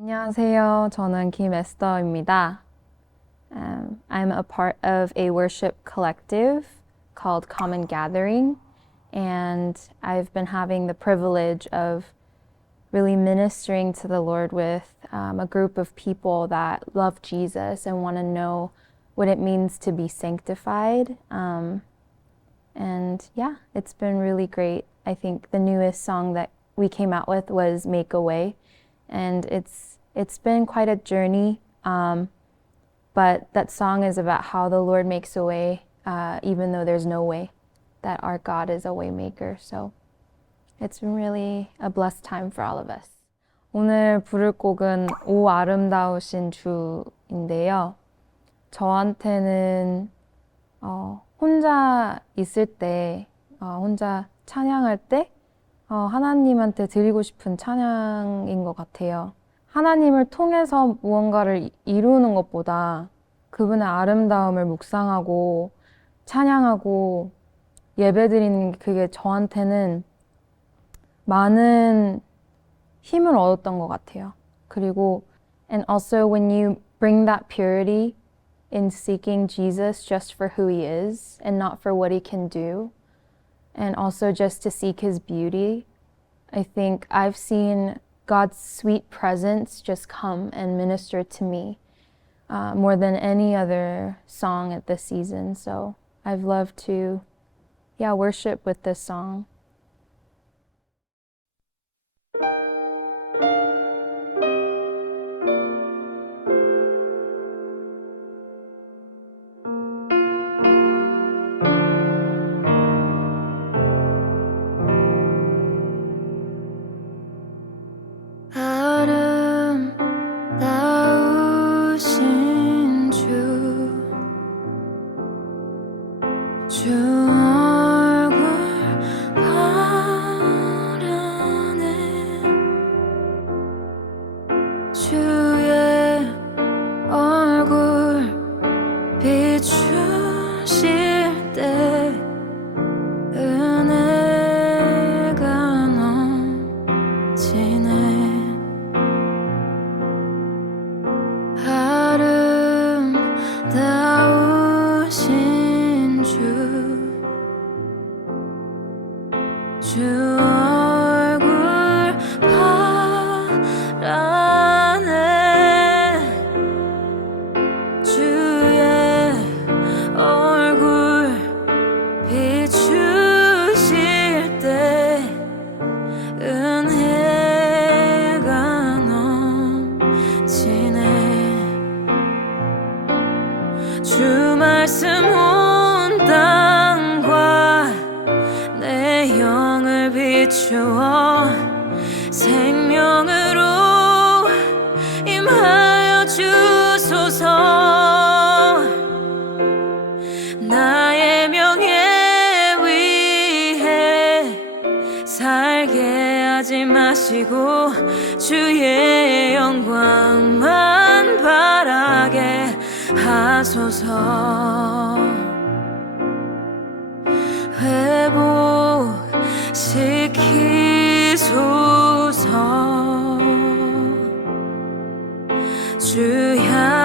안녕하세요. 저는 김에스더입니다. Um, I'm a part of a worship collective called Common Gathering, and I've been having the privilege of really ministering to the Lord with um, a group of people that love Jesus and want to know what it means to be sanctified. Um, and yeah, it's been really great. I think the newest song that we came out with was Make a Way, and it's it's been quite a journey. Um, but that song is about how the Lord makes a way, uh, even though there's no way. That our God is a way maker. So it's been really a blessed time for all of us. 오늘 부를 곡은 오 아름다우신 주인데요. 저한테는 어, 혼자 있을 때, 어, 혼자 찬양할 때 어, 하나님한테 드리고 싶은 찬양인 것 같아요. 하나님을 통해서 무언가를 이루는 것보다 그분의 아름다움을 묵상하고 찬양하고 예배드리는 게 그게 저한테는 많은 힘을 얻었던 것 같아요. 그리고 and also when you bring that purity in seeking Jesus just for who he is and not for what he can do and also just to seek his beauty, I think I've seen God's sweet presence just come and minister to me uh, more than any other song at this season. So I've loved to, yeah, worship with this song. to 하지 마시고 주의 영광만 바라게 하소서. 회복시키소서. 주향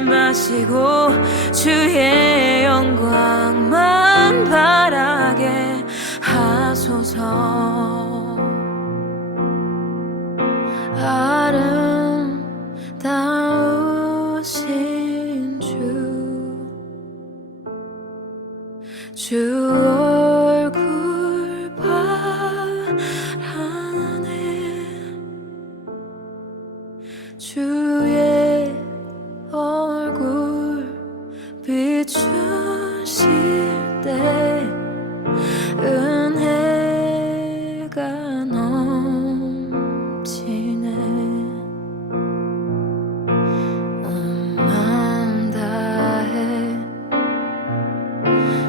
마시고 주의 영광만 바라게 하소서